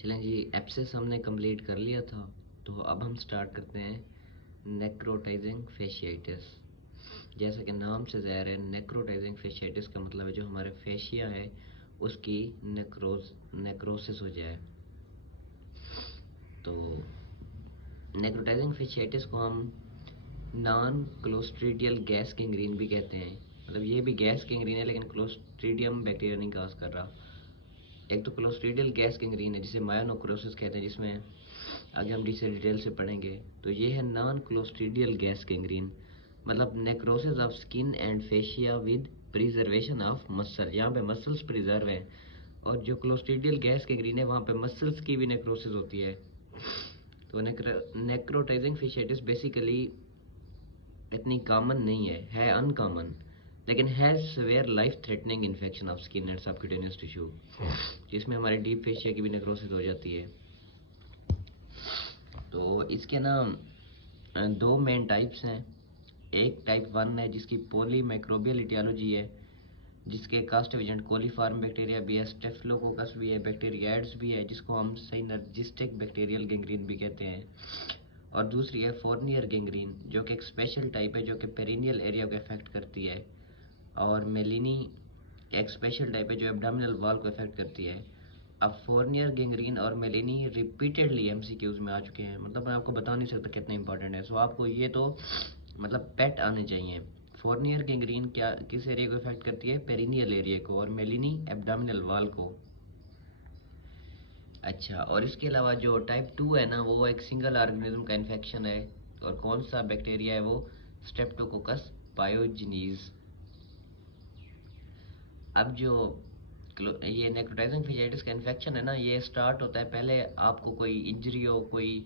चलें जी, एब्सेस हमने कंप्लीट कर लिया था। तो अब हम स्टार्ट करते हैं नेक्रोटाइजिंग फेशियाइटिस। जैसा कि नाम से ज़ाहिर है, नेक्रोटाइजिंग फेशियाइटिस का मतलब है जो हमारे फेशिया है उसकी नेक्रोसिस हो जाए। तो नेक्रोटाइजिंग फेशियाइटिस को हम नॉन क्लोस्ट्रीडियल गैस गैंग्रीन भी कहते हैं। मतलब ये भी गैस गैंग्रीन है लेकिन क्लोस्ट्रीडियम बैक्टीरिया नहीं काज कर रहा। एक तो क्लोस्ट्रीडियल गैस गैंग्रीन है जिसे मायोनोक्रोसिस कहते हैं, जिसमें आगे हम जिसे डिटेल से पढ़ेंगे। तो ये है नॉन क्लोस्ट्रीडियल गैस गैंग्रीन, मतलब necrosis of skin and fascia with preservation of muscle. यहाँ पे मसल्स प्रिजर्व हैं, और जो क्लोस्ट्रीडियल गैस गैंग्रीन है वहाँ पे मसल्स की भी नेक्रोसिस होती है। तो नेक्रोटाइजिंग फेशियाइटिस बेसिकली इतनी कॉमन नहीं है अनकॉमन, लेकिन है severe life threatening infection of skin and subcutaneous tissue, जिसमें हमारे डीप फेशिया की भी नेक्रोसिस हो जाती है। तो इसके ना दो मेन टाइप्स हैं। एक टाइप 1 है जिसकी पॉली माइक्रोबियल इटियोलॉजी है, जिसके कास्टिव एजेंट कोलीफॉर्म बैक्टीरिया भी है, स्टेफिलोकोकस भी है, बैक्टीरियाइड्स भी है, जिसको हम सिनर्जिस्टिक बैक्टीरियल गैंग्रीन भी कहते हैं। और दूसरी है फोर्नियर गैंग्रीन, जो कि एक स्पेशल टाइप है जो कि पेरिनियल एरिया को इफेक्ट करती है। और मेलिनी एक स्पेशल टाइप है जो एब्डोमिनल वॉल को इफेक्ट करती है। अब फोर्नियर गैंग्रीन और मेलिनी रिपीटेडली एमसीक्यूज में आ चुके हैं, मतलब मैं आपको बता नहीं सकता कितना इंपॉर्टेंट है। सो आपको ये तो मतलब पेट आने चाहिए। फोर्नियर गैंग्रीन क्या किस एरिया को इफेक्ट करती है? पेरिनियल एरिया को, और मेलिनी एब्डोमिनल वॉल को। अच्छा, और इसके अलावा जो टाइप 2 है ना, वो एक सिंगल ऑर्गेनिज्म का इन्फेक्शन है। और कौन सा बैक्टीरिया है वो? स्ट्रेप्टोकोकस पायोजेनिस। अब जो ये नेक्रोटाइजिंग फेजाइटिस का इन्फेक्शन है ना, ये स्टार्ट होता है पहले आपको कोई इंजरी हो, कोई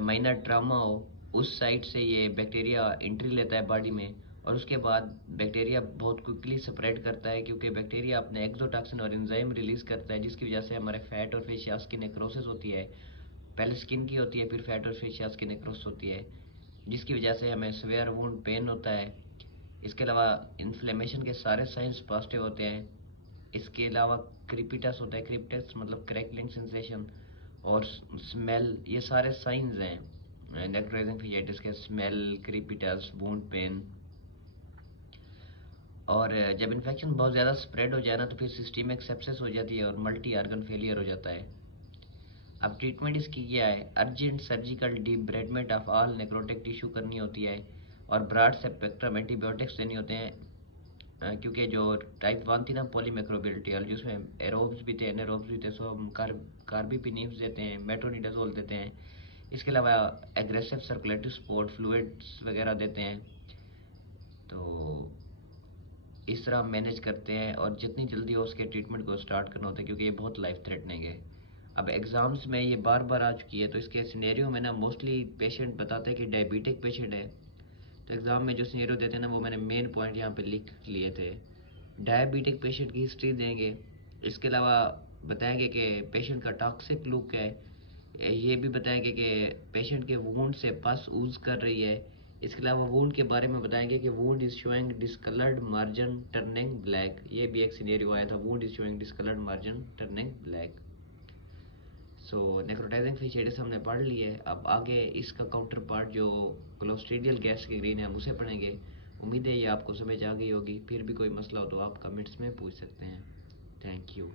माइनर ट्रामा हो, उस साइड से ये बैक्टीरिया एंट्री लेता है बॉडी में। और उसके बाद बैक्टीरिया बहुत क्विकली स्प्रेड करता है, क्योंकि बैक्टीरिया अपने एक्सोटॉक्सिन और एंजाइम रिलीज करता है, जिसकी वजह से हमारे फैट और फेशियास की नेक्रोसिस होती है। पहले स्किन की होती है, फिर फैट और फेशियास की नेक्रोसिस होती है, जिसकी वजह से हमें सिवियर वुंड पेन होता है। इसके अलावा इन्फ्लेमेशन के सारे साइंस पॉजिटिव होते हैं। इसके अलावा क्रिपिटस होता है, क्रिपिटस मतलब क्रैकलिंग सेंसेशन और स्मेल, ये सारे साइंस हैं नेक्रोटाइजिंग फेजाइटिस के। Smell, crepitus, wound pain. और जब इन्फेक्शन बहुत ज़्यादा स्प्रेड हो जाए ना, तो फिर सिस्टमिक सेप्सिस हो जाती है और मल्टी ऑर्गन फेलियर हो जाता है। अब ट्रीटमेंट इसकी क्या है? Urgent surgical debridement of all necrotic tissue करनी होती है, और ब्रॉड स्पेक्ट्रम एंटीबायोटिक्स देनी होते हैं। क्योंकि जो टाइप 1 थी ना पॉलीमाइक्रोबियलिटी वाली, जिसमें एरोब्स भी थे एनारोब्स भी थे, सो हम कार्बिपिनिम्स देते हैं, मेट्रोनिडाजोल देते हैं। इसके अलावा एग्रेसिव सर्कुलेटरी सपोर्ट फ्लूइड्स वगैरह देते हैं। तो इस तरह हम मैनेज करते हैं, और जितनी जल्दी हो उसके ट्रीटमेंट को स्टार्ट करना होता है, क्योंकि ये बहुत लाइफ थ्रेटनिंग है। अब एग्ज़ाम्स में ये बार बार आ चुकी है, तो इसके सिनेरियो में ना मोस्टली पेशेंट बताते हैं कि डायबिटिक पेशेंट है। तो एग्ज़ाम में जो सिनेरियो देते हैं ना, वो मैंने मेन पॉइंट यहाँ पे लिख लिए थे। डायबिटिक पेशेंट की हिस्ट्री देंगे। इसके अलावा बताएंगे कि पेशेंट का टॉक्सिक लुक है। ये भी बताएंगे कि पेशेंट के वुंड से पस ऊज कर रही है। इसके अलावा वुंड के बारे में बताएंगे कि wound is showing discoloured margin turning black. ये भी एक सिनेरियो आया था, wound is showing discoloured margin turning black. So necrotising fasciitis हमने पढ़ ली है। अब आगे इसका काउंटर पार्ट जो क्लोस्ट्रीडियल गैस गैंग्रीन है, हम उसे पढ़ेंगे। उम्मीद है ये आपको समझ आ गई होगी। फिर भी कोई मसला हो तो आप कमेंट्स में पूछ सकते हैं। Thank you.